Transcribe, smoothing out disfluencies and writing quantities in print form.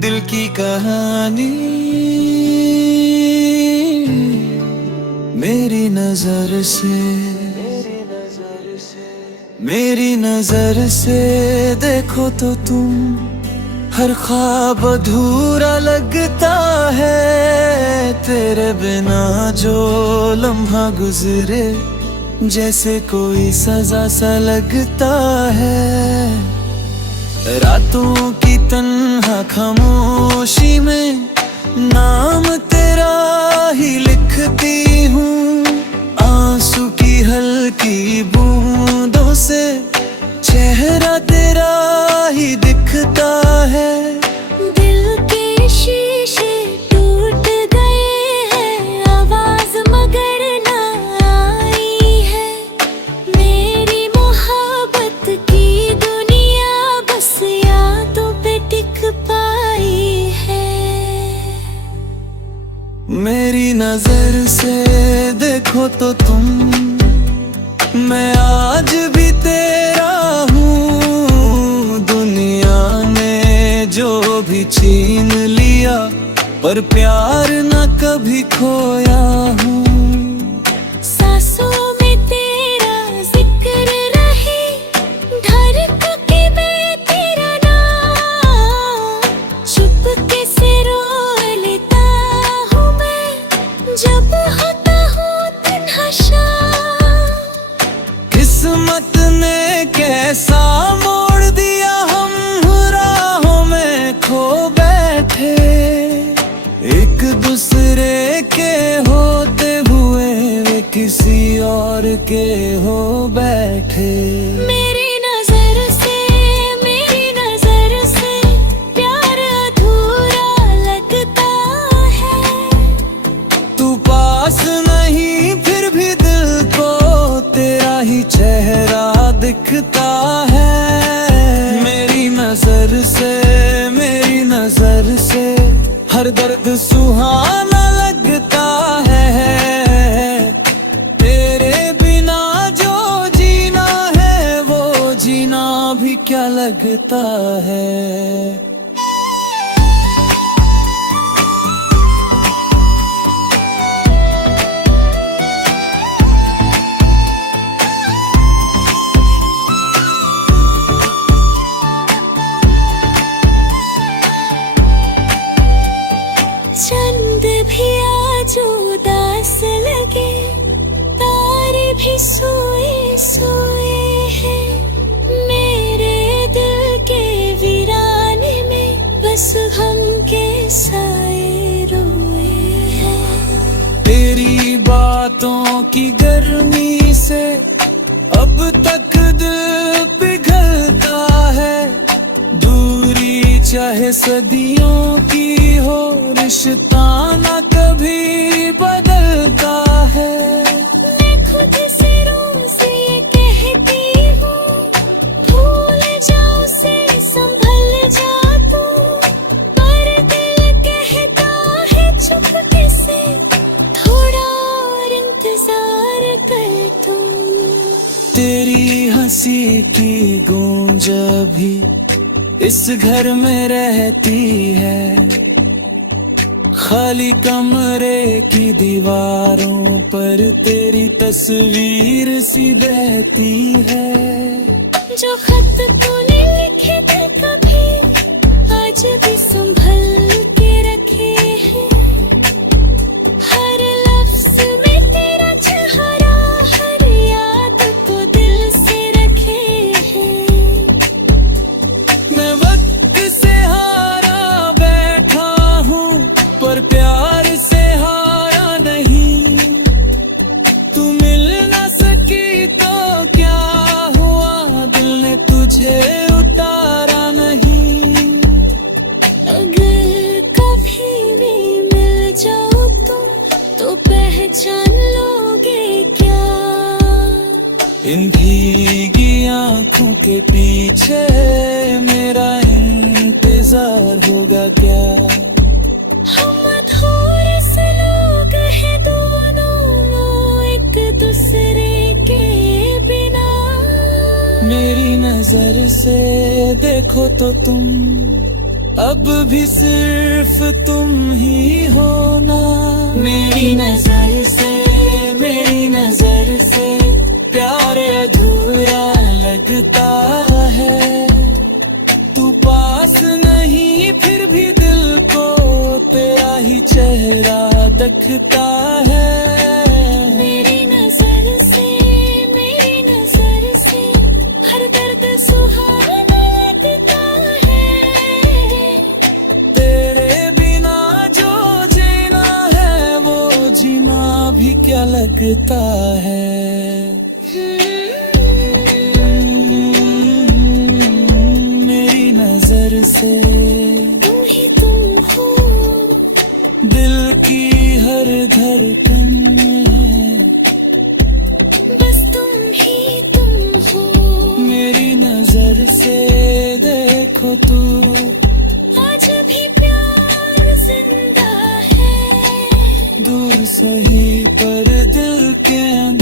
दिल की कहानी मेरी नजर से, मेरी नजर से देखो तो तुम हर ख्वाब अधूरा लगता है। तेरे बिना जो लम्हा गुजरे जैसे कोई सजा सा लगता है। रातों की तन्हा खामोशी में नाम तेरा ही लिखती हूँ। आंसू की हल्की बूंदों से चेहरा तेरा ही दिखता है। दिल के शीशे टूट गए हैं, आवाज मगर ना आई है। मेरी मोहब्बत की दुनिया बस यादों पे टिक पाई है। मेरी नजर से देखो तो तुम, मैं आज भी तेरा हूँ। दुनिया ने जो भी छीन लिया पर प्यार न कभी खोया हूँ। सांसों में तेरा जिक्र रहे, धड़क के मैं तेरा नाम चुपके से रो लेता हूँ मैं, जब होता हूँ तन्हा शाम। किस्मत ने कैसा मोड़ दिया, हम राहों में खो बैठे। एक दूसरे के होते हुए वे किसी और के हो बैठे। मेरी नजर से, मेरी नजर से प्यार अधूरा लगता है। तू पास नहीं फिर भी दिल को तेरा ही चेहरा दिखता है। मेरी नजर से, मेरी नजर से हर दर्द सुहाना लगता है। तेरे बिना जो जीना है वो जीना भी क्या लगता है। चंद भी आज उदास लगे, तारे भी सोए सोए हैं। मेरे दिल के वीराने में बस हम के साए रोए हैं। तेरी बातों की गर्मी से अब तक दिल पिघलता है। दूरी चाहे सदियों की हो, रिश्ता न कभी बदलता है। मैं खुद से रोज ये कहती हूँ, भूल जाओ से संभल जा तू, पर दिल कहता है चुपके से थोड़ा और इंतजार कर तू। तेरी हंसी की गूंज भी इस घर में रहती है। खाली कमरे की दीवारों पर तेरी तस्वीर सी बहती है। जो खत तूने लिखे थे कभी आज भी संभल के रखे हैं। हर लफ्ज में तेरा चेहरा, हर याद को दिल से रखे हैं। मैं वक्त से हारा बैठा हूँ पर प्यार से हारा नहीं। तू मिल न सकी तो क्या हुआ, दिल ने तुझे उतारा नहीं। अगर कभी भी मिल जाओ तुम तो पहचान लोगे क्या। इन भीगी आंखों के पीछे मेरा इंतजार होगा क्या। हम अधूरे से लोग हैं दोनों, एक दूसरे के बिना। मेरी नजर से देखो तो तुम, अब भी सिर्फ तुम ही हो ना। मेरी नजर से प्यार अधूरा लगता है। तू पास नहीं फिर भी दिल को तेरा ही चेहरा दिखता है। मेरी नजर से हर दर्द सुहाना लगता है। तेरे बिना जो जीना है वो जीना भी क्या लगता है। मेरी नजर से तुम ही तुम हो, दिल की हर धड़कन में बस तुम ही तुम हो। मेरी नजर से देखो तू, आज भी प्यार जिंदा है। दूर सही पर दिल के अंदर